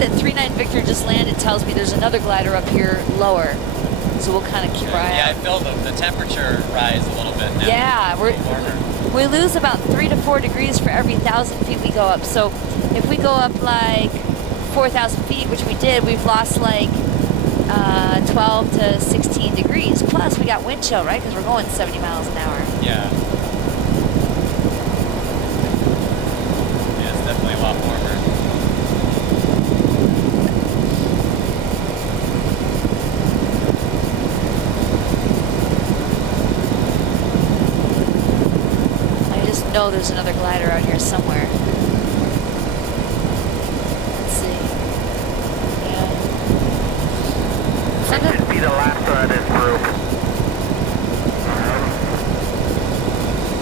that 39 Victor just landed tells me there's another glider up here lower. So we'll kind of keep our eye Yeah, out. I feel the temperature rise a little bit now. Yeah, we lose about 3 to 4 degrees for every 1,000 feet we go up. So if we go up like 4,000 feet, which we did, we've lost like 12 to 16 degrees. Plus, we got wind chill, right? Because we're going 70 miles an hour. Yeah. Yeah, it's definitely a lot warmer. I just know there's another glider out here somewhere. Let's see. Yeah. This should be the last of this group.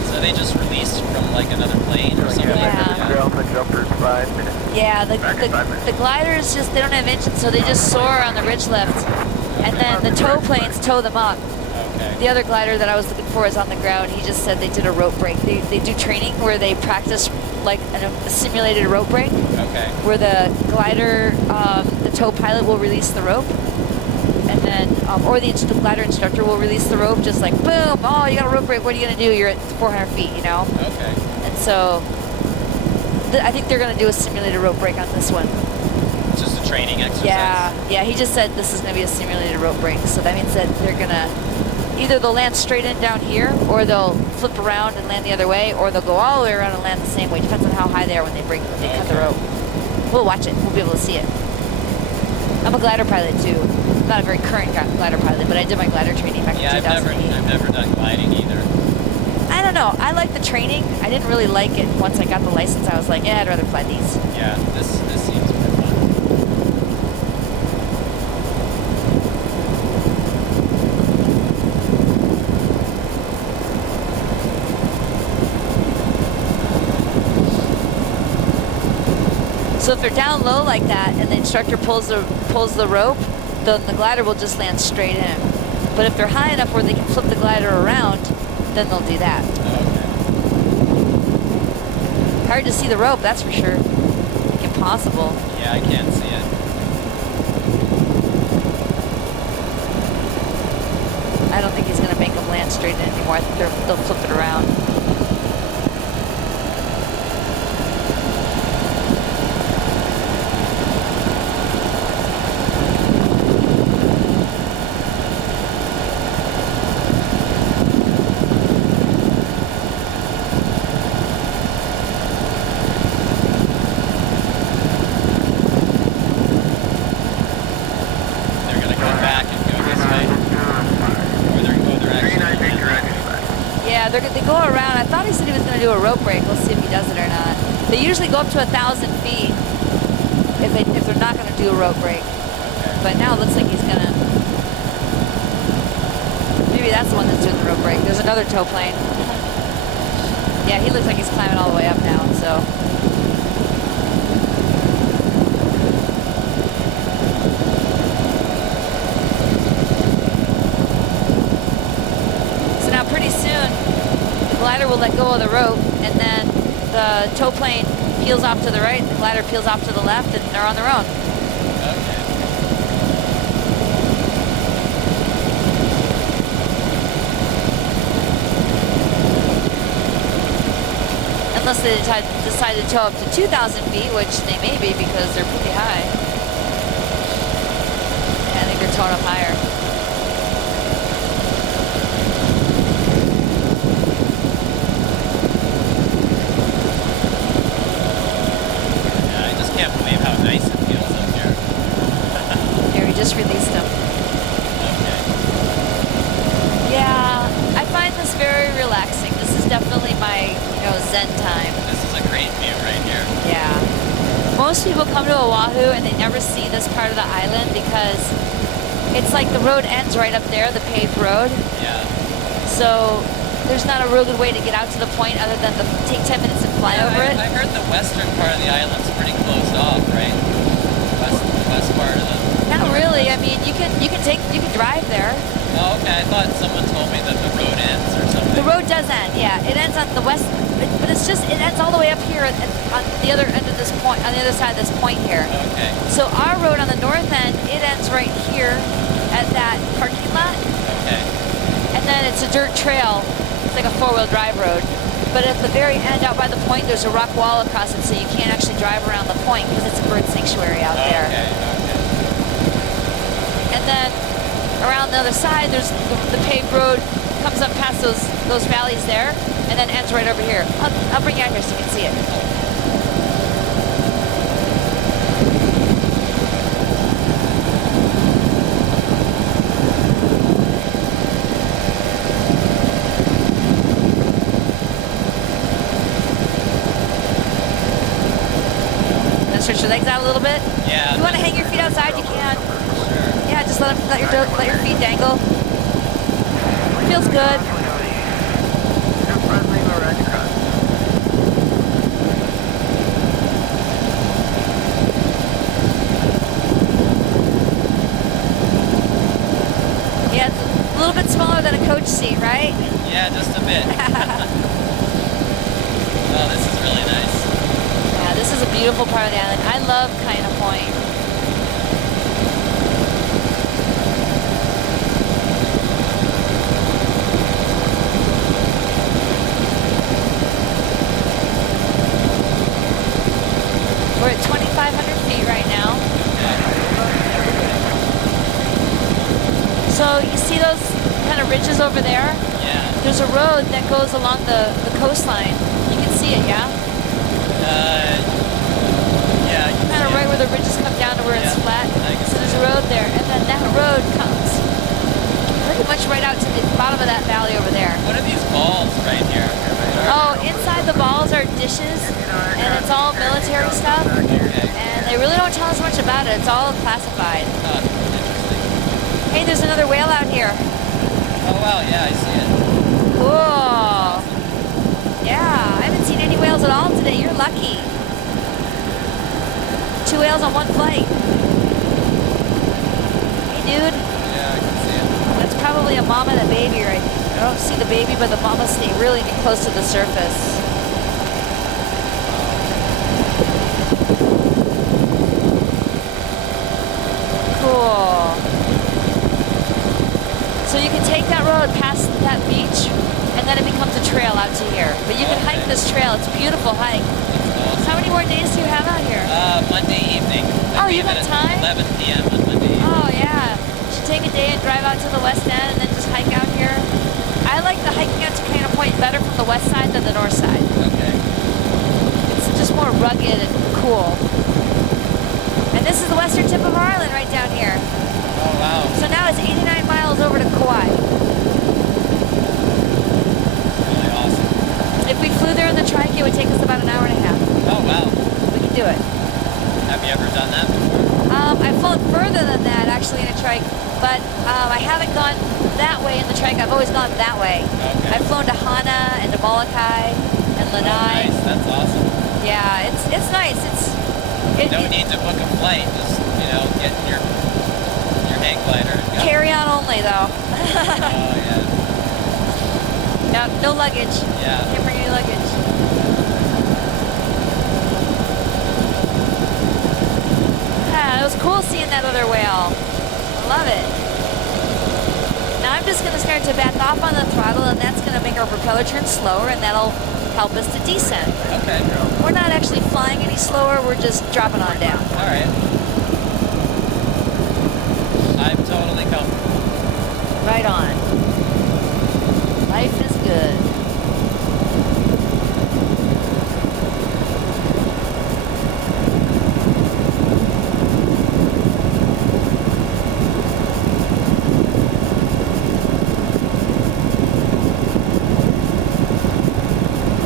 So they just released from like another plane or something? Yeah. The jumper's 5 minutes. Yeah, the gliders just, they don't have engines, so they just soar on the ridge lift. And then the tow planes tow them up. Okay. The other glider that I was looking for is on the ground. He just said they did a rope break. They do training where they practice like a simulated rope break. Okay. Where the glider, the tow pilot will release the rope. And then, or the glider instructor will release the rope, just like, boom, oh, you got a rope break, what are you going to do? You're at 400 feet, you know? Okay. And so, I think they're going to do a simulated rope break on this one. It's just a training exercise? Yeah, he just said this is going to be a simulated rope break. So that means that they're going to, either they'll land straight in down here, or they'll flip around and land the other way, or they'll go all the way around and land the same way. Depends on how high they are when they cut the rope. We'll watch it. We'll be able to see it. I'm a glider pilot too. I'm not a very current glider pilot, but I did my glider training back in 2008. I've never done gliding either. I don't know. I like the training. I didn't really like it once I got the license. I was like, yeah, I'd rather fly these. Yeah, this seems more fun. So if they're down low like that and the instructor pulls the rope, then the glider will just land straight in. But if they're high enough where they can flip the glider around, then they'll do that. Okay. Hard to see the rope, that's for sure. Like impossible. Yeah, I can't see it. I don't think he's going to make them land straight in anymore. I think they'll flip it around. They go around. I thought he said he was going to do a rope break. Let's see if he does it or not. They usually go up to 1,000 feet if they're not going to do a rope break. Okay. But now it looks like he's going to. Maybe that's the one that's doing the rope break. There's another tow plane. Yeah, he looks like he's climbing all the way up now. So. Pretty soon, the glider will let go of the rope, and then the tow plane peels off to the right, the glider peels off to the left, and they're on their own. Okay. Unless they decide to tow up to 2,000 feet, which they may be because they're pretty high. Yeah, I think they're towing up higher. Can't believe how nice it feels up here. Here, we just released them. Okay. Yeah, I find this very relaxing. This is definitely my, Zen time. This is a great view right here. Yeah. Most people come to Oahu and they never see this part of the island because it's like the road ends right up there, the paved road. Yeah. So there's not a real good way to get out to the point other than to take 10 minutes and fly over it. I heard the western part of the island's pretty closed off, right? The west part of the... Not really. I mean, you can drive there. Oh, okay. I thought someone told me that the road ends or something. The road does end, yeah. It ends on the west, but but it's just, it ends all the way up here on the other end of this point, on the other side of this point here. Okay. So our road on the north end, it ends right here at that parking lot. Okay. And then it's a dirt trail. It's like a four-wheel drive road. But at the very end, out by the point, there's a rock wall across it, so you can't actually drive around the point because it's a bird sanctuary out there. Okay. And then around the other side, there's the paved road comes up past those valleys there, and then ends right over here. I'll bring you out here so you can see it. Stretch your legs out a little bit. Yeah. If you want to hang your feet outside, you can. Sure. Yeah, just let your feet dangle. Feels good. You're friendly or extra. Yeah, it's a little bit smaller than a coach seat, right? Yeah, just a bit. Oh, this is really nice. Yeah, this is a beautiful part of the island. I love Kaina Point. We're at 2,500 feet right now. So you see those kind of ridges over there? Yeah. There's a road that goes along the coastline. You can see it, yeah? Yeah. I can Kind of see right it. where the ridges come down to where it's Yeah, flat. I can So there's see a it. road there, and then that road comes pretty much right out to the bottom of that valley over there. What are these balls right here? Oh, inside the balls are dishes, and it's all military stuff, Okay. and they really don't tell us much about it. It's all classified. Oh, interesting. Hey, there's another whale out here. Oh wow, yeah, I see it. Cool. Yeah, I haven't seen any whales at all today. You're lucky. 2 whales on one flight. Hey, dude. Yeah, I can see it. That's probably a mama and a baby right there. I don't see the baby, but the mama stay really close to the surface. Cool. So you can take that road past that beach, and then it becomes a trail out to here. But you can hike this trail. It's a beautiful hike. That's How many more days do you have out here? awesome. Monday evening. Oh, you Leave got at time? 11 p.m. on Monday evening. Oh, yeah. You should take a day and drive out to the west end and then just hike out here. I like the hiking out to Kaina Point better from the west side than the north side. Okay. It's just more rugged and cool. And this is the western tip of our island right down here. Oh wow. So now it's 89 miles over to Kauai. Really awesome. If we flew there in the trike, it would take us about an hour and a half. Oh wow. We can do it. Have you ever done that before? I've flown further than that actually in a trike, but I haven't gone that way in the trike. I've always gone that way. Okay. I've flown to Hana and to Molokai and Oh, Lanai. nice. That's awesome. Yeah, it's nice. No need to book a flight. Just get in your hang glider and go. Carry on only though. Oh yeah. Yeah, no luggage. Yeah. Can't bring any luggage. Ah, it was cool seeing that other whale. I love it. Now I'm just going to start to back off on the throttle, and that's going to make our propeller turn slower, and that'll help us to descend. Okay. We're not actually flying any slower, we're just dropping on down. All right. I'm totally comfortable. Right on. Life is good.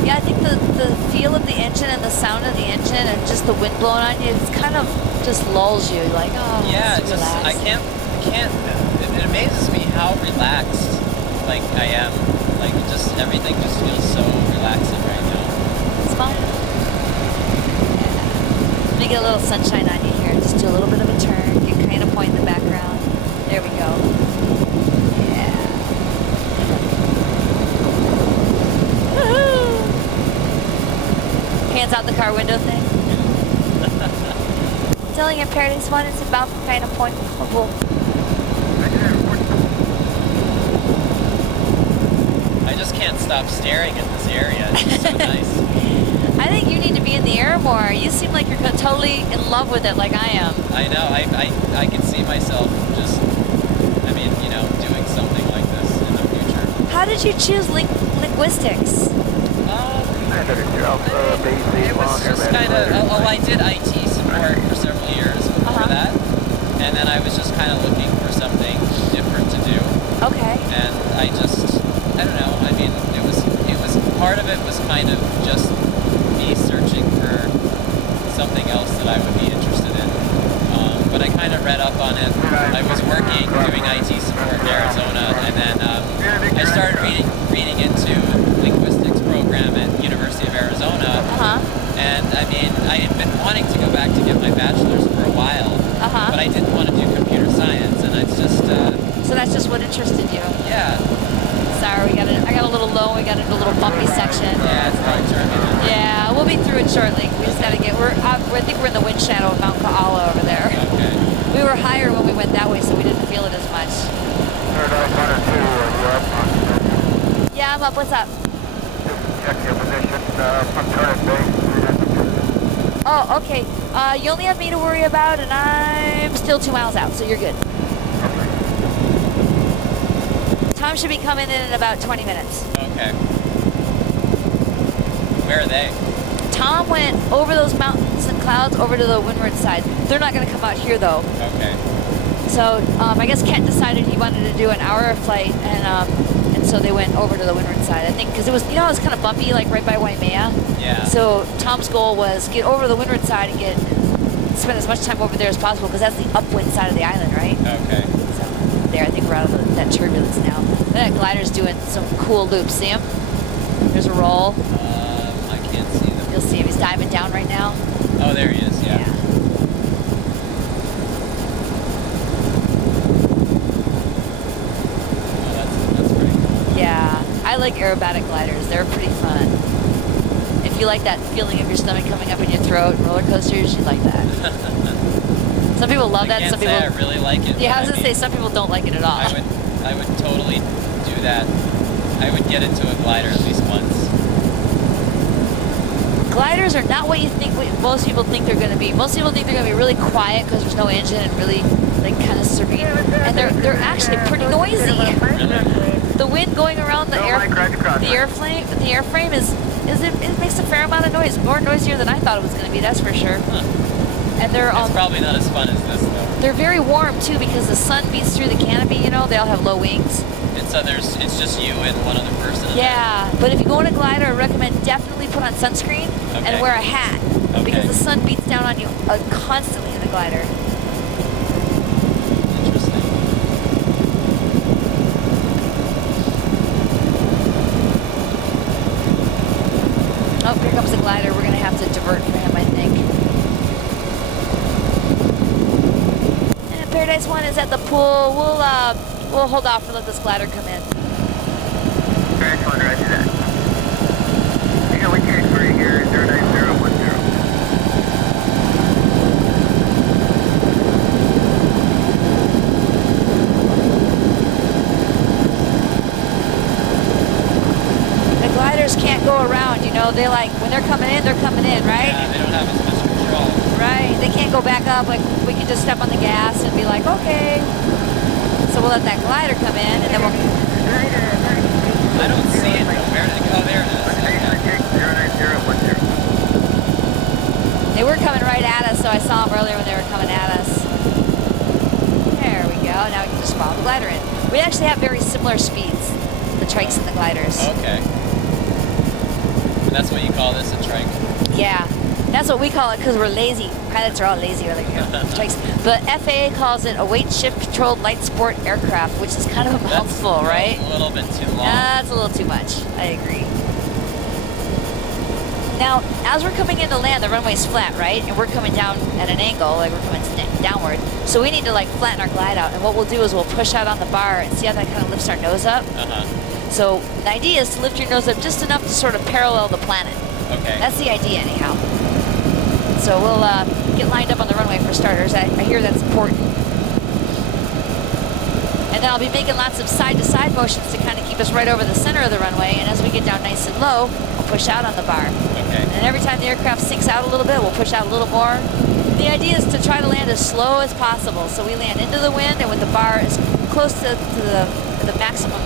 Yeah, I think the feel of the engine and the sound of the engine and just the wind blowing on you, it's kind of just lulls you. Like, oh, Yeah, it's just I relaxing. can't. It amazes me how relaxed like I am. Like just everything just feels so relaxing right now. It's fun. Yeah. Let me get a little sunshine on you here. Just do a little bit of a turn. Get kind of point in the background. There we go. Yeah. Woohoo! Not the car window thing. Telling your Paradise One is about the kind of point. I just can't stop staring at this area. It's just so nice. I think you need to be in the air more. You seem like you're totally in love with it, like I am. I know. I can see myself just, doing something like this in the future. How did you choose linguistics? It was just kind of. I did IT support for several years before that, and then I was just kind of looking for something different to do. Okay. And I don't know. I mean, it was part of it was kind of just me searching for something else that I would be interested in. But I kind of read up on it. I was working doing IT support in Arizona, and then I started reading into linguistics program at University of Arizona. And I mean, I had been wanting to go back to get my bachelor's for a while, but I didn't want to do computer science, and it's just. So that's just what interested you. Yeah. Sorry, I got a little low. We got into a little bumpy section. Yeah, it's probably turbulent. Yeah, we'll be through it shortly. We just gotta get. I think we're in the wind shadow of Mount Kaala over there. Okay. We were higher when we went that way, so we didn't feel it as much. Yeah, I'm up. What's up? Check your position. I'm turning base. Oh, okay. You only have me to worry about, and I'm still 2 miles out, so you're good. Tom should be coming in about 20 minutes. Okay. Where are they? Tom went over those mountains and clouds over to the windward side. They're not going to come out here, though. Okay. So I guess Kent decided he wanted to do an hour of flight, and so they went over to the windward side. I think because it was it was kind of bumpy, like right by Waimea. Yeah. So Tom's goal was get over to the windward side and spend as much time over there as possible because that's the upwind side of the island, right? Okay. So there, I think we're out of that turbulence now. That glider's doing some cool loops. See him? There's a roll. I can't see them. You'll see him. He's diving down right now. Oh, there he is. Yeah. Oh, that's pretty cool. Yeah, I like aerobatic gliders. They're pretty fun. If you like that feeling of your stomach coming up in your throat and roller coasters, you like that. Some people love that. I can't Some say people. I really like it. Yeah, I but was gonna say some people don't like it at all. I would totally do that. I would get into a glider at least once. Gliders are not what you think. What most people think they're going to be. Most people think they're going to be really quiet because there's no engine and really like kind of serene. And they're actually pretty noisy. Really? The wind going around the airframe it makes a fair amount of noise. More noisier than I thought it was going to be. That's for sure. Huh. And they're It's probably not as fun as this though. they're very warm too because the sun beats through the canopy. They all have low wings. And so it's just you and one other person. in Yeah, but if you go on a glider, I recommend definitely put on sunscreen Okay. and wear a hat because the sun beats down on you constantly in the glider. there. Interesting. Oh, here comes the glider. We're gonna have to divert for him, I think. And Paradise One is at the pool. We'll hold off and let this glider come in. Paradise One, roger that. You got wind carriage for here, 09010. The gliders can't go around. They when they're coming in, right? Yeah, they don't have as much control. Right. They can't go back up. Like we can just step on the gas and be like, okay. So we'll let that glider come in, and then we'll. I don't see it though. Where did it go? Oh, there it is. Okay. 09010. They were coming right at us, so I saw them earlier when they were coming at us. There we go. Now we can just follow the glider in. We actually have very similar speeds, the trikes and the gliders. Okay. And that's what you call this, a trike? Yeah, that's what we call it because we're lazy. Pilots are all lazy. We're like, trikes. The FAA calls it a weight shift controlled light sport aircraft, which is kind of a mouthful, right? A little bit too long. That's a little too much. I agree. Now, as we're coming into land, the runway's flat, right? And we're coming down at an angle, like we're coming downward. So we need to flatten our glide out. And what we'll do is we'll push out on the bar and see how that kind of lifts our nose up. So the idea is to lift your nose up just enough to sort of parallel the planet. Okay. That's the idea anyhow. So we'll get lined up on the runway for starters. I hear that's important. And then I'll be making lots of side-to-side motions to kind of keep us right over the center of the runway. And as we get down nice and low, we'll push out on the bar. Okay. And every time the aircraft sinks out a little bit, we'll push out a little more. The idea is to try to land as slow as possible. So we land into the wind and with the bar as close to the maximum